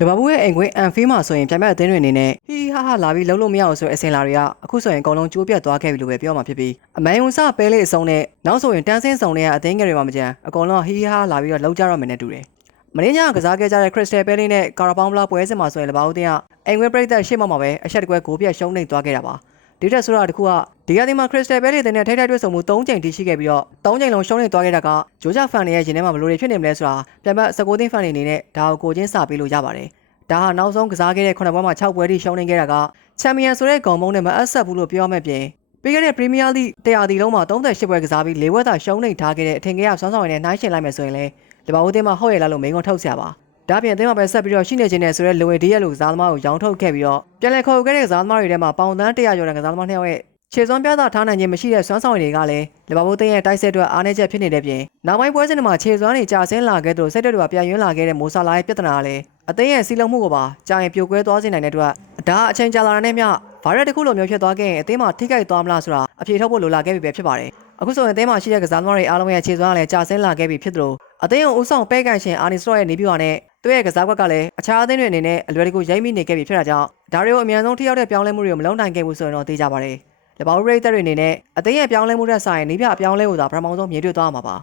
လဘာဘူးရဲ့အိမ်ခွင်းအန်ဖေးမှာဆိုရင်ပြိုင်ဘက်အသင်းတွေအနေနဲ့ဟီဟာဟာလာပြီးလုံးလို့မရအောင်ဆိုတဲ့အစင်လာတွေကအခုဆိုရင်အကုန်လုံးကျိုးပြတ်သွားခဲ့ပြီလို့ပဲပြောမှာဖြစ်ပြီးအမိုင်းဝန်စပဲလေးအစုံနဲ့နောက်ဆိုရင်တန်းစင်းစုံတွေကအသင်းငယ်တွေမှာမကြမ်းအကုန်လုံးဟီဟာလာပြီးတော့လောက်ကြတော့မယ်နဲ့တူတယ်မင်းညာကစားခဲ့ကြတဲ့ခရစ်စတယ်ပဲလေးနဲ့ကာရာပေါင်းဘလာပွဲစဉ်မှာဆိုရင်လဘာဘူးတင်ကအိမ်ခွင်းပရိသတ်ရှေ့မှာပဲအချက်တကွဲကိုပြတ်ရှုံးနေသွားခဲ့တာပါဒီတက်ဆိုတာတခုကဒီကနေ့မှာခရစ်စတယ်ပဲလေးတဲ့ထိထိုက်တွေ့ဆုံမှု3ချိန်ထိရှိခဲ့ပြီးတော့3ချိန်လုံးရှုံးနေသွားခဲ့တာကဂျိုးဂျာဖန်တွေရဲ့ရင်ထဲမှာဘယ်လိုတွေဖြစ်နေမလဲဆိုတာပြိုင်ဘက်19သိန်းဖန်တွေအနေနဲ့ဒါကိုကိုချင်းစာပေးလို့ရပါတယ်ဒါဟာနောက်ဆုံးကစားခဲ့တဲ့9ပွဲမှာ6ပွဲထိရှုံးနေခဲ့တာကချန်ပီယံဆိုတဲ့ဂုံမုံနဲ့မအပ်ဆက်ဘူးလို့ပြောမှပြင်ပြီးခဲ့တဲ့ပရီးမီးယားလိ100တီလုံးမှာ38ပွဲကစားပြီး4ပွဲသာရှုံးနေထားခဲ့တဲ့အထင်ကြီးဆွမ်းဆောင်ရည်နဲ့နှိုင်းယှဉ်လိုက်မယ်ဆိုရင်လည်းလဘာဦးအသင်းမှာဟုတ်ရလားလို့မိန်ကွန်းထုတ်ဆရာပါဒါပြင်အသင်းမှာပဲဆက်ပြီးတော့ရှိနေခြင်းနဲ့ဆိုတဲ့လူဝင်ဒီရက်လူကစားသမားကိုရောင်းထုတ်ခဲ့ပြီးတော့ပြန်လည်ခေါ်ယူခဲ့တဲ့ကစားသမားတွေထဲမှာပေါင်သန်း100ကျော်တဲ့ကစားသမား2ယောက်ရဲ့ခြေစွမ်းပြသထားနိုင်ခြင်းမရှိတဲ့ဆွမ်းဆောင်ရည်တွေကလည်းလဘာဦးအသင်းရဲ့တိုက်စစ်အတွက်အားနည်းချက်ဖြစ်နေတဲ့ပြင်နောက်ပိုင်းပွဲစဉ်တွေမှာခြေစွမ်းတွေကျဆင်းလာခဲ့သလိုစိတ်ဓာတ်တွေကပြန်ရင်းလာခဲ့တဲ့မိုဆာလာရဲ့ပြဿနာကလည်းအသင်းရဲ့စီလုံးမှုကိုပါကြာရင်ပြိုကွဲသွားစေနိုင်တဲ့အတွက်ဒါအချိန်ကြာလာတဲ့မျှဗိုင်းရပ်တစ်ခုလိုမျိုးဖြစ်သွားခဲ့ရင်အသင်းမှာထိခိုက်သွားမလားဆိုတာအဖြေထုတ်ဖို့လိုလာခဲ့ပြီပဲဖြစ်ပါတယ်အခုဆိုရင်အသင်းမှာရှိတဲ့ကစားသမားတွေအားလုံးရဲ့ခြေစွမ်းကလည်းကြာဆင်းလာခဲ့ပြီဖြစ်သလိုအသင်းကိုဦးဆောင်ပဲကန်ရှင်အာနီစတော့ရဲ့နေပြူဟာနဲ့သူ့ရဲ့ကစားကွက်ကလည်းအခြားအသင်းတွေအနေနဲ့အလွယ်တကူရိုက်မိနေခဲ့ပြီဖြစ်တာကြောင့်ဒါတွေကိုအမြန်ဆုံးထိရောက်တဲ့ပြောင်းလဲမှုတွေကိုမလုပ်နိုင်ခဲ့ဘူးဆိုရင်တော့သိကြပါတယ်လဘာဦးရိတ်သက်တွေအနေနဲ့အသင်းရဲ့ပြောင်းလဲမှုတဲ့ဆိုင်နေပြအပြောင်းလဲကိုသာပထမဆုံးမြင်တွေ့သွားမှာပါ